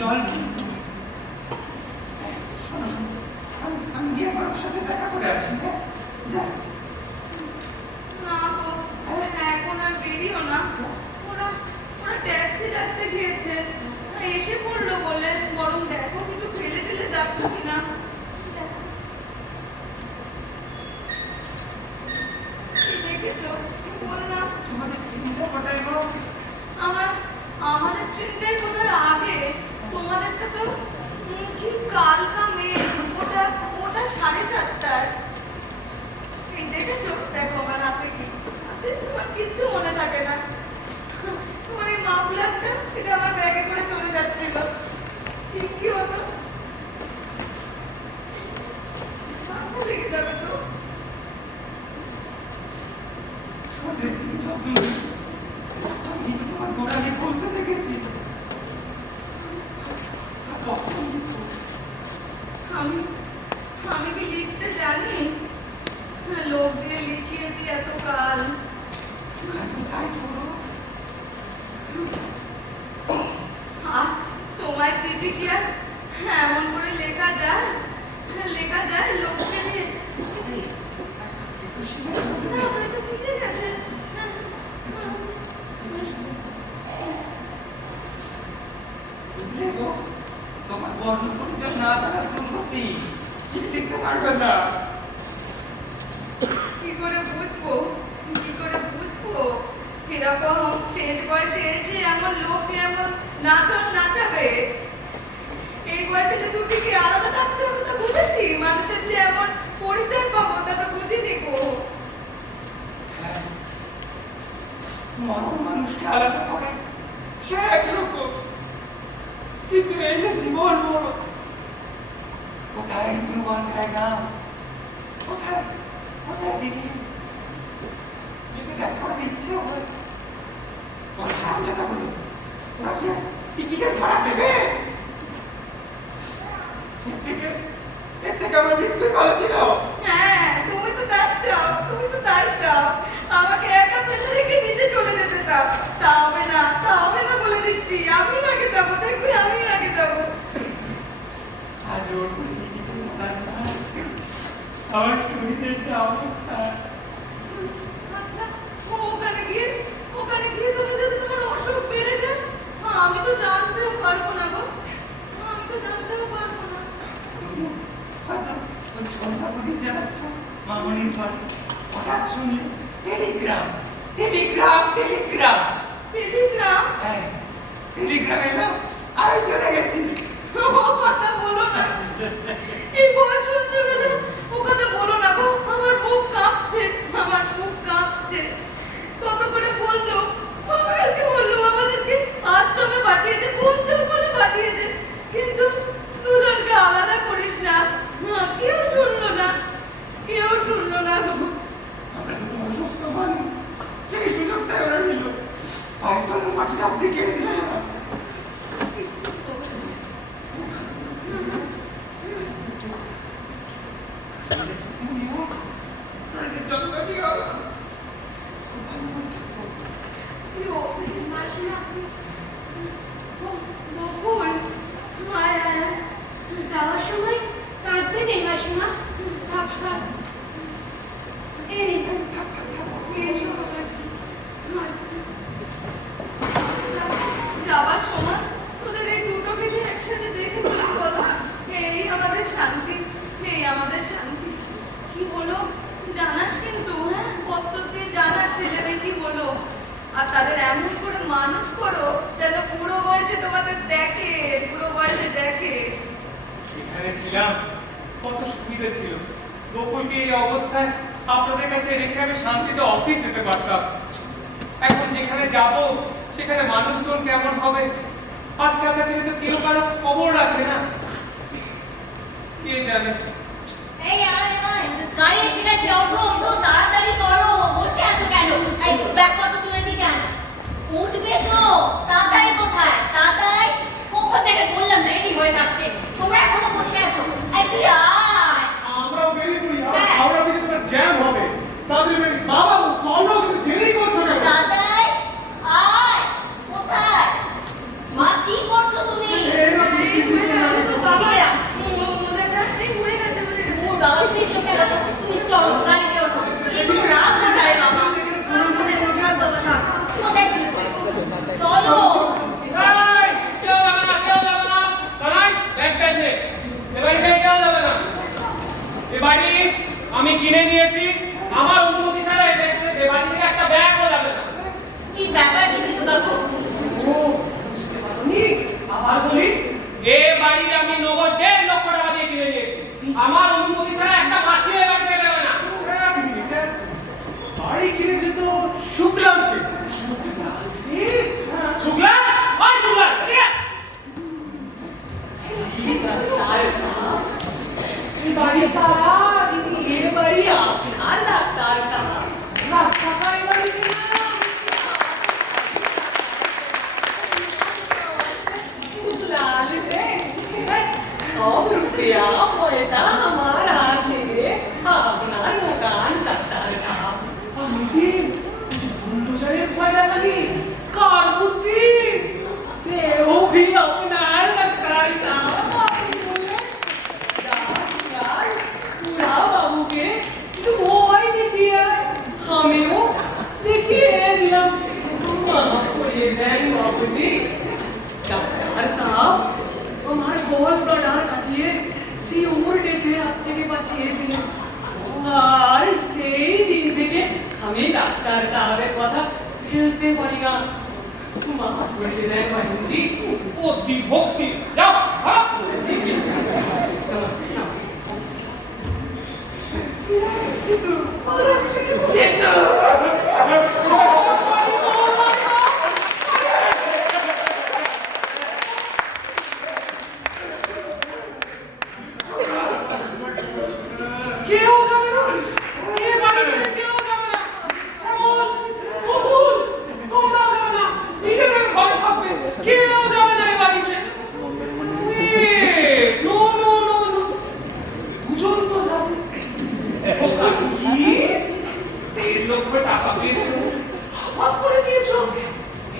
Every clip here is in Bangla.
জল খেয়েছি। আমি গিয়ে আমার সাথে দেখা করে আসি। যা না গো, এখন আর বেরিও না। ওরা ট্যাক্সি ডাকতে গিয়েছে, এসে পড়লো বলে। বরং দেখো কিছু ফেলে ফেলে যাচ্ছ কিনা। দেখেছো বল না। তোমাদের ট্রেনটা কোথায় গো? আমাদের ট্রেনটাই বোধহয় আগে। তোমাদেরটা তো কি কালকা মেল। ওটা 7:30টায়। এই দেখেছো? দেখো আমার হাতে কি। হাতে তোমার কিচ্ছু মনে থাকে না। তোমার এই মাফলারটা, এটা আমার ব্যাগে করে চলে যাচ্ছিল। ঠিক কি হতো? লেগে যাবে তো। আমি তোমার গোড়ালি বলতে দেখেছি। আমি কি লিখতে জানি? লোক দিয়ে লিখিয়েছি এত কাল। আর তোমার চিঠি কি আর এমন করে লেখা যায়? লোককে দিয়ে। না, হয়তো ছিঁড়ে গেছে। বুঝলে গো, তোমার বর্ণ পরিচয় না থাকা দুর্গতি, কিছু লিখতে পারবে না। কি করে বুঝবো? এরকম শেষ বয়সে এসে এমন লোক এমন নাচাবে। এই বয়সে যে দুটিকে আলাদা থাকতে হবে তা বুঝেছি। মানুষের যে এমন পরিচয় পাবো তা তো বুঝিনি গো। মরণ মানুষকে আলাদা করে সে একরকম, কিন্তু এই যে জীবন বড়, কোথায় হনুমান জায়গা, কোথায় দিদি যদি দেখার ইচ্ছে হয় ওরা হারাম কথা বলো। ওরা কি টিকিটের ভাড়া দেবে? এর থেকে আমার মৃত্যুই ভালো ছিল। হ্যাঁ, তুমি তো তাই চাও। আমাকে একা ফেলে রেখে নিজে চলে যেতে চাও। তা হবে না বলে দিচ্ছি। আমি আগে যাবো, দেখবি আমি আগে যাবো। আজ ওর কিছু বলা যায়, আমার শরীরের যে অবস্থা। আচ্ছা, ওখানে গিয়ে তুমি যদি তোমার অসুখ বেড়ে যায়, আমি তো জানতেও পারবো না গো। হয়তো ওই সন্ধ্যাবধি যাচ্ছ মামনির ঘরে, হঠাৎ শুনলে টেলিগ্রাম। হ্যাঁ, টেলিগ্রাম এলো, আমি চলে গেছি। ও কথা বলো না। এই বয়স শুনতে পেলে ও কথা বলো না গো। আমার বুক কাঁপছে। কত করে বললো, আমাদেরকে আশ্রমে পাঠিয়ে দে, কোন জঙ্গলে পাঠিয়ে দে, কিন্তু দুজনকে আলাদা করিস না। কেউ শুনলো না গো। আমরা তো অসুস্থ মানুষ, সেই সুযোগটাই ওরা নিল। পায়ের তলার মাটিটা অব্দি কেড়ে দিল না। যাওয়ার সময় কাঁদতে নেই মাসিমা। যাবার সময় তোদের এই দুটোকে যে একসাথে দেখে বলি বলো, এই আমাদের শান্তি। কি হলো জানাস কিন্তু? হ্যাঁ, কত দিয়ে জানার ছেলে মেয়ে কি হলো। আর তাদের এমন করে মানুষ করো যেন বুড়ো বয়সে তোমাদের দেখে। এখানে ছিলাম, কত সুবিধা ছিল। বকুলকে এই অবস্থায় আপনাদের কাছে রেখে আমি শান্তিতে অফিস যেতে পারতাম। এখন যেখানে যাব সেখানে মানুষজন কেমন হবে, আজকালকার দিনে তো কেউ কারো খবর রাখে না। কে জানে। এই গাড়ি এসে গেছে, ওঠো তাড়াতাড়ি করো। বসে আছো কেন? এই ব্যাগপত্র তুলে দিকে আনো। উঠবে তো? তাতাই কোথায়? তাতাই কখন থেকে বললাম রেডি হয়ে থাকতে, তোমরা এখনো বসে আছো। এই তুই আয়। আমরাও বেরিয়ে পড়ি, হাওড়া ব্রিজে তোমার জ্যাম হবে। তাদের বাবা চলো, দেরি করছো কেন? তাতাই আয়। কোথায়? মা কি रुपया पैसा हमारा हाथे আপনার मकान ডাক্তার সাহেব আমি বুলডোজারের ফায়দা লাগি কার বুদ্ধি सेओ भी আপনার ডাক্তার সাহেব আপনি বলে यार पूरा बाबू के मोबाइल दे दिया हमें वो देखिए दिया माफ करिए नहीं बाबू जी डॉक्टर साहब हमारे बहुत बड़ा डर काटिए सी उम्र डेटे हफ्ते के बाँचिए दिले আর সেই দিন থেকে আমি ডাক্তার সাহেবের কথা ফেলতে পারি না মাফ করে দেন বাবুজি অতি ভক্তি যাও হ্যাঁ জি জি কেউ যাবে না এই বাড়ি ছেড়ে কেউ যাবে না শ্যামল বকুল তোমরা যাবে না নিজেদের ঘরে থাকবে কেউ যাবে না এই বাড়ি ছেড়ে নো নো নো নো দুজন তো যাবে ও কাকু কি 1.5 লক্ষ টাকা পেয়েছো হাফ করে দিয়েছো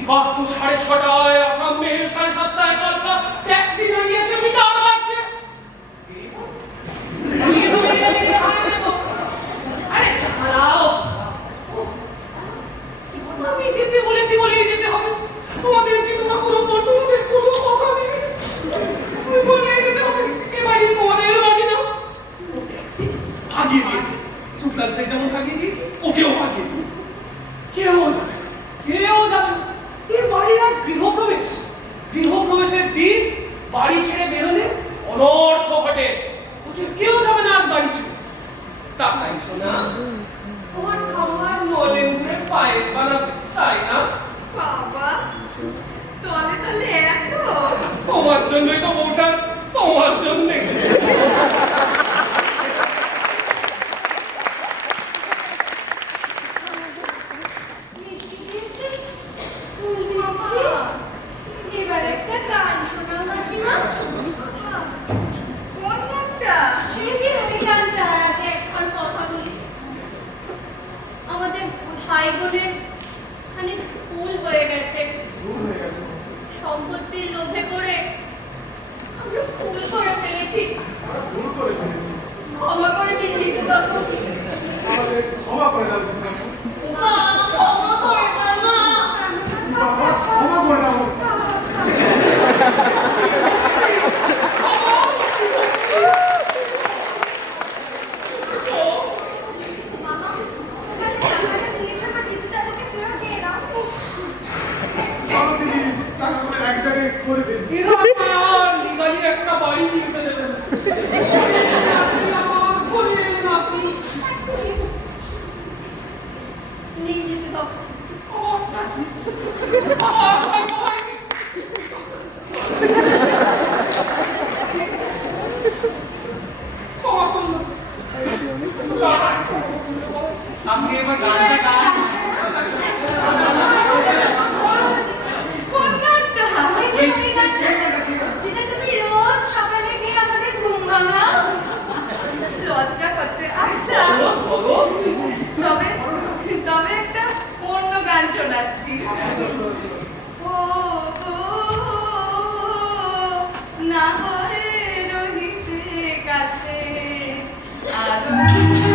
এবার তো 6:30টায় আসাম মেল 7:30টায় কলকাতা ট্যাক্সি দাঁড়িয়েছে মিটার বাজছে আমি যেতে বলেছি বলেই যেতে হবে তোমাদের চিন্তা কোনো তোমাদের কোনো কথা নেই তুমি বললেই যেতে হবে এ বাড়ি তোমাদের বাড়ি না ও ট্যাক্সি ভাগিয়ে দিয়েছে সুলতান সে যেমন ভাগিয়ে দিয়েছে ওকেও ভাগিয়ে দিয়েছে কেউ যাবে এই বাড়ির আজ গৃহপ্রবেশের দিন বাড়ি ছেড়ে বেরোলে অনর্থ ঘটে ওকে কেউ যাবে না আজ বাড়ি ছেড়ে তাই শোনা তোমার খাবার নলে উঠে পায়েস বানাবে তাই না বাবা তলে তলে এত তোমার জন্যই তো বউটা তোমার জন্যে মিষ্টি দিয়েছি ফুল দিয়েছি এবার একটা গান শোনাও মাসিমা কোন গানটা সেই যে ওই গানটা এখন কথা বলি আমাদের ভাই বোনের খানিক ভুল হয়ে গেছে সম্পত্তির লোভে পড়ে আমরা ভুল করে ফেলেছি ক্ষমা করে দিন কিন্তু তখন ক্ষমা করে দাও ক্ষমা করে দাও মা ক্ষমা করে দাও মামা ওখানে টাকাটা দিয়েছো না চিঠিটা তোকে ফেরত দিয়ে দাও চলো দিদি টাকা করে এক জায়গায় করে দিন লিগালি একটা বাড়ি কিনতে দেবেন আমার করে নাকি নিয়ে যেতে দাও অবস্থা কি? ক্ষমা করুন। আপনি এবার গানটা গান কোন গানটা ওই যে ওই গানটা যেটা তুমি রোজ সকালে গিয়ে আমাদের ঘুম ভাঙাও লজ্জা করতে আচ্ছা তবে তবে একটা অন্য গান শোনাচ্ছি ও না হয় রহিতে কাছে আরো কিছু